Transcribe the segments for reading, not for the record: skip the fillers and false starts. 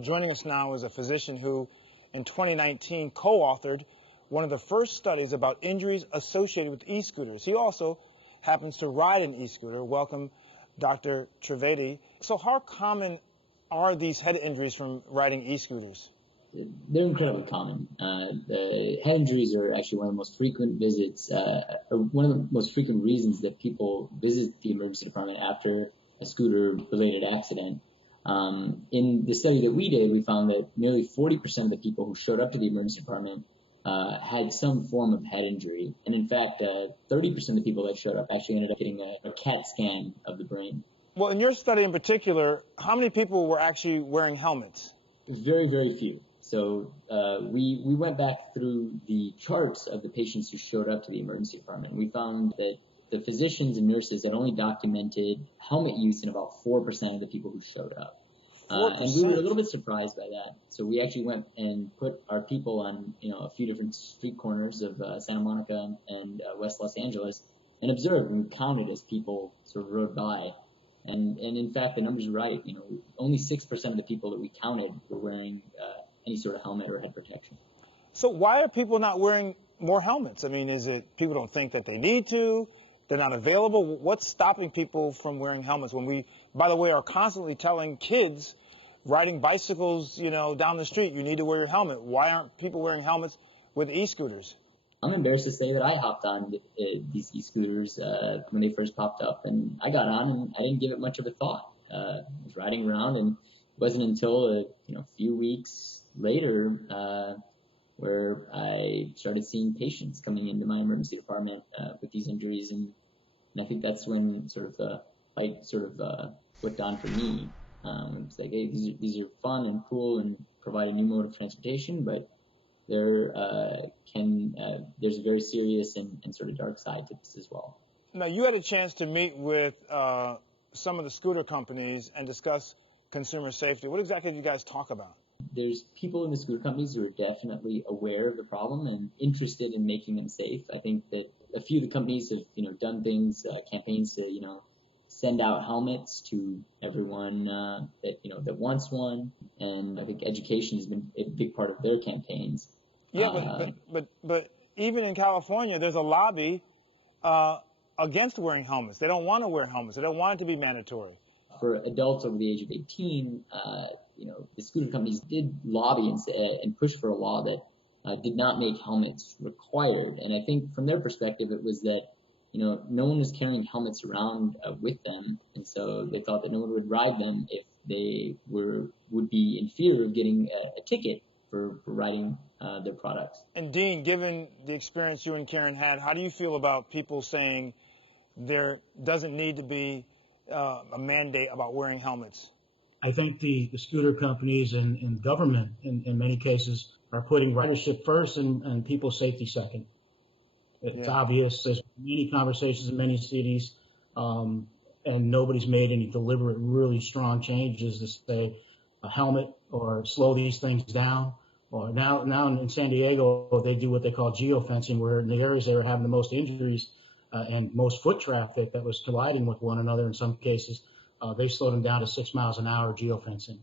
Joining us now is a physician who, in 2019, co-authored one of the first studies about injuries associated with e-scooters. He also happens to ride an e-scooter. Welcome, Dr. Trivedi. So how common are these head injuries from riding e-scooters? They're incredibly common. The head injuries are actually one of the most frequent visits, or one of the most frequent reasons that people visit the emergency department after a scooter-related accident. In the study that we did, we found that nearly 40% of the people who showed up to the emergency department had some form of head injury. And in fact, 30% of the people that showed up actually ended up getting a CAT scan of the brain. Well, in your study in particular, how many people were actually wearing helmets? Very, very few. So we went back through the charts of the patients who showed up to the emergency department. We found that the physicians and nurses had only documented helmet use in about 4% of the people who showed up. 4%? And we were a little bit surprised by that. So we actually went and put our people on, a few different street corners of Santa Monica and West Los Angeles and observed and counted as people sort of rode by. And in fact, the numbers are right. Only 6% of the people that we counted were wearing any sort of helmet or head protection. So why are people not wearing more helmets? I mean, is it people don't think that they need to? They're not available? What's stopping people from wearing helmets when we, by the way, are constantly telling kids riding bicycles, down the street, you need to wear your helmet? Why aren't people wearing helmets with e-scooters? I'm embarrassed to say that I hopped on these e-scooters when they first popped up, and I got on and I didn't give it much of a thought. I was riding around, and it wasn't until a few weeks later where I started seeing patients coming into my emergency department with these injuries, and I think that's when sort of the light flipped on for me. It's like, hey, these are fun and cool and provide a new mode of transportation, but there's a very serious and sort of dark side to this as well. Now, you had a chance to meet with some of the scooter companies and discuss consumer safety. What exactly did you guys talk about? There's people in the scooter companies who are definitely aware of the problem and interested in making them safe. I think that a few of the companies have, done things, campaigns to, send out helmets to everyone that wants one, and I think education has been a big part of their campaigns. Yeah, but even in California, there's a lobby against wearing helmets. They don't want to wear helmets. They don't want it to be mandatory. For adults over the age of 18, the scooter companies did lobby and push for a law that did not make helmets required. And I think from their perspective, it was that, no one was carrying helmets around with them. And so they thought that no one would ride them if they would be in fear of getting a ticket for riding their products. And Dean, given the experience you and Karen had, how do you feel about people saying there doesn't need to be a mandate about wearing helmets? I think the scooter companies and government, in many cases, are putting ridership first and people's safety second. It's obvious. There's many conversations in many cities, and nobody's made any deliberate, really strong changes to say a helmet or slow these things down. Or now in San Diego, they do what they call geofencing, where in the areas that are having the most injuries and most foot traffic that was colliding with one another in some cases, they slowed them down to 6 miles an hour geofencing.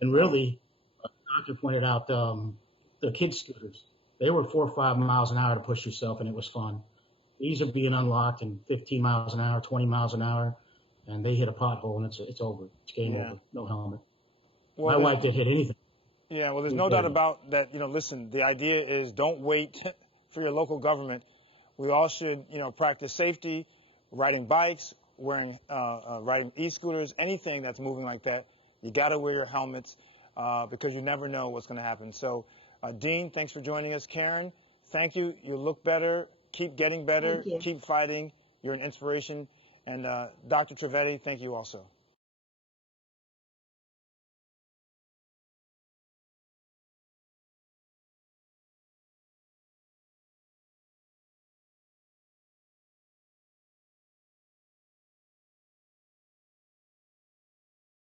And really, the doctor pointed out the kids' scooters. They were 4 or 5 miles an hour to push yourself, and it was fun. These are being unlocked in 15 miles an hour, 20 miles an hour, and they hit a pothole, and it's over. It's game over. No helmet. Well, my wife didn't hit anything. Yeah, well, there's no doubt about that. Listen, the idea is don't wait for your local government. We all should, practice safety, riding bikes, riding e-scooters, anything that's moving like that. You got to wear your helmets because you never know what's going to happen. So, Dean, thanks for joining us. Karen, thank you. You look better. Keep getting better. Keep fighting. You're an inspiration. And Dr. Trivedi, thank you also.